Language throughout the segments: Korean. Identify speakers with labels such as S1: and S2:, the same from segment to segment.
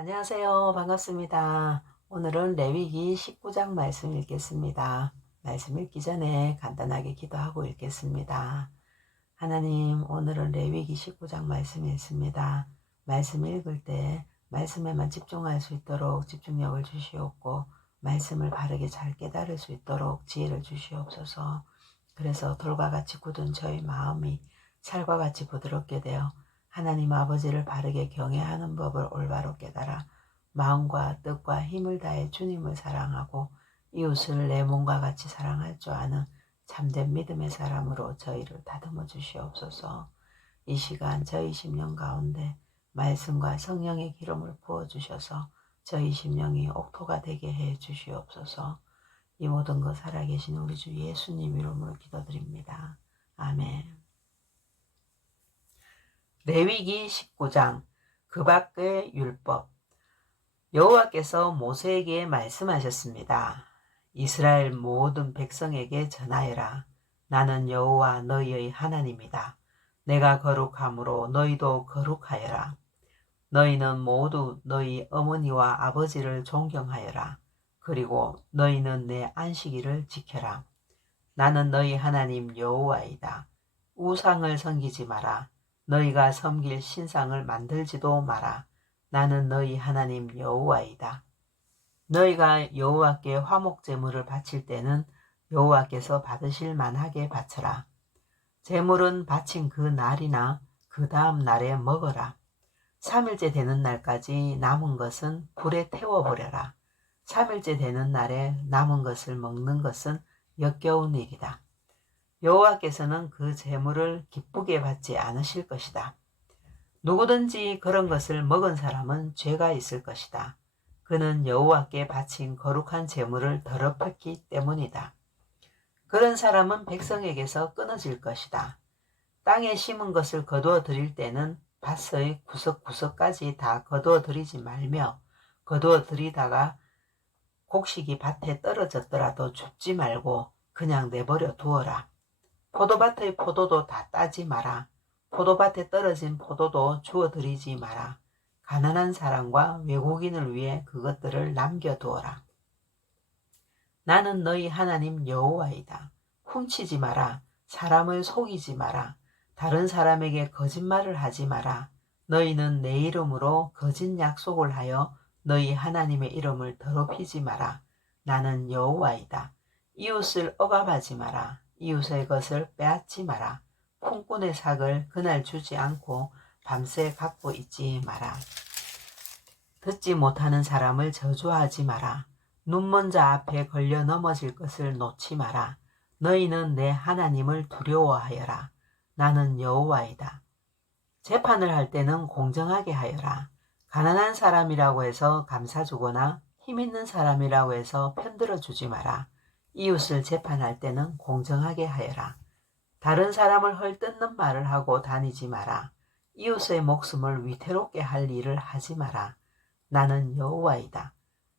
S1: 안녕하세요. 반갑습니다. 오늘은 레위기 19장 말씀 읽겠습니다. 말씀 읽기 전에 간단하게 기도하고 읽겠습니다. 하나님, 오늘은 레위기 19장 말씀 읽습니다. 말씀 읽을 때 말씀에만 집중할 수 있도록 집중력을 주시옵고 말씀을 바르게 잘 깨달을 수 있도록 지혜를 주시옵소서. 그래서 돌과 같이 굳은 저희 마음이 살과 같이 부드럽게 되어 하나님 아버지를 바르게 경외하는 법을 올바로 깨달아 마음과 뜻과 힘을 다해 주님을 사랑하고 이웃을 내 몸과 같이 사랑할 줄 아는 참된 믿음의 사람으로 저희를 다듬어 주시옵소서. 이 시간 저희 심령 가운데 말씀과 성령의 기름을 부어 주셔서 저희 심령이 옥토가 되게 해 주시옵소서. 이 모든 것 살아계신 우리 주 예수님 이름으로 기도드립니다. 아멘. 레위기 19장 그 밖의 율법 여호와께서 모세에게 말씀하셨습니다. 이스라엘 모든 백성에게 전하여라. 나는 여호와 너희의 하나님이다. 내가 거룩함으로 너희도 거룩하여라. 너희는 모두 너희 어머니와 아버지를 존경하여라. 그리고 너희는 내 안식일을 지켜라. 나는 너희 하나님 여호와이다. 우상을 섬기지 마라. 너희가 섬길 신상을 만들지도 마라. 나는 너희 하나님 여호와이다. 너희가 여호와께 화목 제물을 바칠 때는 여호와께서 받으실 만하게 바쳐라. 제물은 바친 그 날이나 그 다음 날에 먹어라. 3일째 되는 날까지 남은 것은 불에 태워버려라. 3일째 되는 날에 남은 것을 먹는 것은 역겨운 일이다. 여호와께서는 그 재물을 기쁘게 받지 않으실 것이다. 누구든지 그런 것을 먹은 사람은 죄가 있을 것이다. 그는 여호와께 바친 거룩한 재물을 더럽혔기 때문이다. 그런 사람은 백성에게서 끊어질 것이다. 땅에 심은 것을 거두어 드릴 때는 밭의 구석구석까지 다 거두어 드리지 말며 거두어 드리다가 곡식이 밭에 떨어졌더라도 줍지 말고 그냥 내버려 두어라. 포도밭의 포도도 다 따지 마라. 포도밭에 떨어진 포도도 주워드리지 마라. 가난한 사람과 외국인을 위해 그것들을 남겨두어라. 나는 너희 하나님 여호와이다. 훔치지 마라. 사람을 속이지 마라. 다른 사람에게 거짓말을 하지 마라. 너희는 내 이름으로 거짓 약속을 하여 너희 하나님의 이름을 더럽히지 마라. 나는 여호와이다. 이웃을 억압하지 마라. 이웃의 것을 빼앗지 마라. 풍꾼의 삭을 그날 주지 않고 밤새 갖고 있지 마라. 듣지 못하는 사람을 저주하지 마라. 눈먼 자 앞에 걸려 넘어질 것을 놓지 마라. 너희는 내 하나님을 두려워하여라. 나는 여호와이다. 재판을 할 때는 공정하게 하여라. 가난한 사람이라고 해서 감사주거나 힘 있는 사람이라고 해서 편들어 주지 마라. 이웃을 재판할 때는 공정하게 하여라. 다른 사람을 헐뜯는 말을 하고 다니지 마라. 이웃의 목숨을 위태롭게 할 일을 하지 마라. 나는 여호와이다.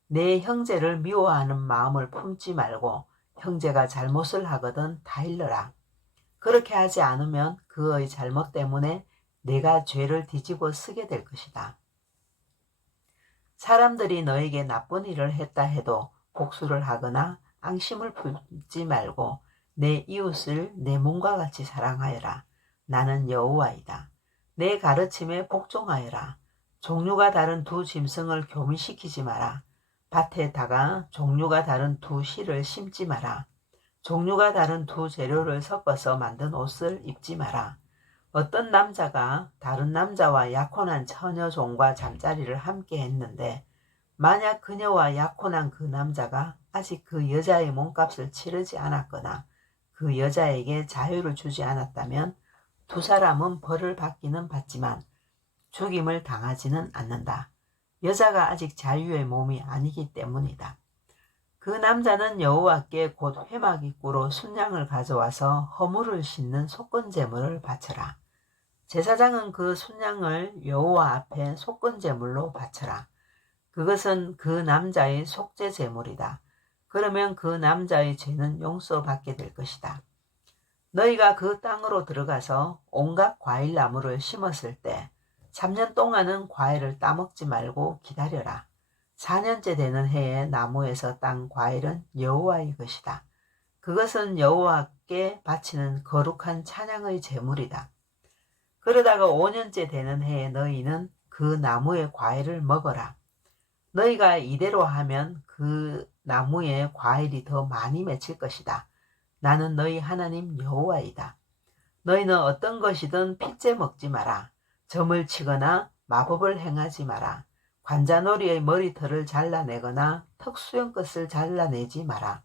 S1: 내 형제를 미워하는 마음을 품지 말고 형제가 잘못을 하거든 다일러라. 그렇게 하지 않으면 그의 잘못 때문에 내가 죄를 뒤집어 쓰게 될 것이다. 사람들이 너에게 나쁜 일을 했다 해도 복수를 하거나 앙심을 품지 말고 내 이웃을 내 몸과 같이 사랑하여라. 나는 여호와이다. 내 가르침에 복종하여라. 종류가 다른 두 짐승을 교미시키지 마라. 밭에다가 종류가 다른 두 실을 심지 마라. 종류가 다른 두 재료를 섞어서 만든 옷을 입지 마라. 어떤 남자가 다른 남자와 약혼한 처녀 종과 잠자리를 함께 했는데 만약 그녀와 약혼한 그 남자가 아직 그 여자의 몸값을 치르지 않았거나 그 여자에게 자유를 주지 않았다면 두 사람은 벌을 받기는 받지만 죽임을 당하지는 않는다. 여자가 아직 자유의 몸이 아니기 때문이다. 그 남자는 여호와께 곧 회막 입구로 순양을 가져와서 허물을 씻는 속건제물을 바쳐라. 제사장은 그 순양을 여호와 앞에 속건제물로 바쳐라. 그것은 그 남자의 속죄 제물이다. 그러면 그 남자의 죄는 용서받게 될 것이다. 너희가 그 땅으로 들어가서 온갖 과일 나무를 심었을 때 3년 동안은 과일을 따먹지 말고 기다려라. 4년째 되는 해에 나무에서 딴 과일은 여호와의 것이다. 그것은 여호와께 바치는 거룩한 찬양의 제물이다. 그러다가 5년째 되는 해에 너희는 그 나무의 과일을 먹어라. 너희가 이대로 하면 그 나무에 과일이 더 많이 맺힐 것이다. 나는 너희 하나님 여호와이다. 너희는 어떤 것이든 핏째 먹지 마라. 점을 치거나 마법을 행하지 마라. 관자놀이의 머리털을 잘라내거나 턱수염 끝을 잘라내지 마라.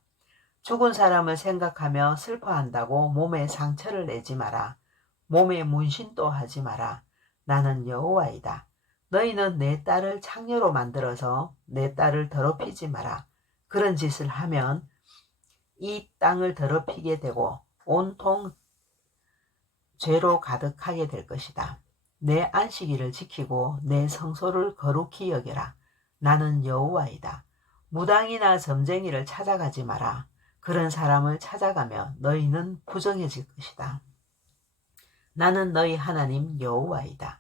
S1: 죽은 사람을 생각하며 슬퍼한다고 몸에 상처를 내지 마라. 몸에 문신도 하지 마라. 나는 여호와이다. 너희는 내 딸을 창녀로 만들어서 내 딸을 더럽히지 마라. 그런 짓을 하면 이 땅을 더럽히게 되고 온통 죄로 가득하게 될 것이다. 내 안식일을 지키고 내 성소를 거룩히 여겨라. 나는 여호와이다. 무당이나 점쟁이를 찾아가지 마라. 그런 사람을 찾아가며 너희는 부정해질 것이다. 나는 너희 하나님 여호와이다.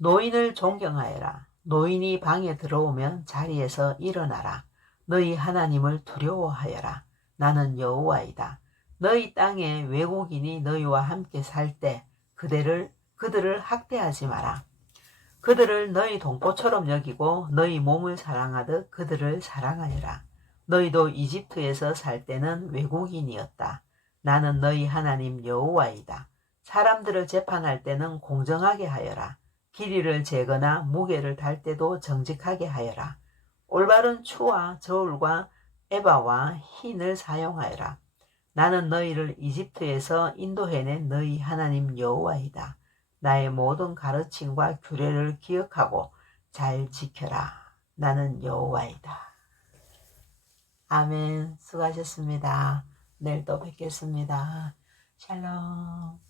S1: 노인을 존경하여라. 노인이 방에 들어오면 자리에서 일어나라. 너희 하나님을 두려워하여라. 나는 여호와이다. 너희 땅에 외국인이 너희와 함께 살 때 그들을 그들을 학대하지 마라. 그들을 너희 동포처럼 여기고 너희 몸을 사랑하듯 그들을 사랑하여라. 너희도 이집트에서 살 때는 외국인이었다. 나는 너희 하나님 여호와이다. 사람들을 재판할 때는 공정하게 하여라. 길이를 재거나 무게를 달 때도 정직하게 하여라. 올바른 추와 저울과 에바와 흰을 사용하여라. 나는 너희를 이집트에서 인도해낸 너희 하나님 여호와이다. 나의 모든 가르침과 규례를 기억하고 잘 지켜라. 나는 여호와이다. 아멘. 수고하셨습니다. 내일 또 뵙겠습니다. 샬롬.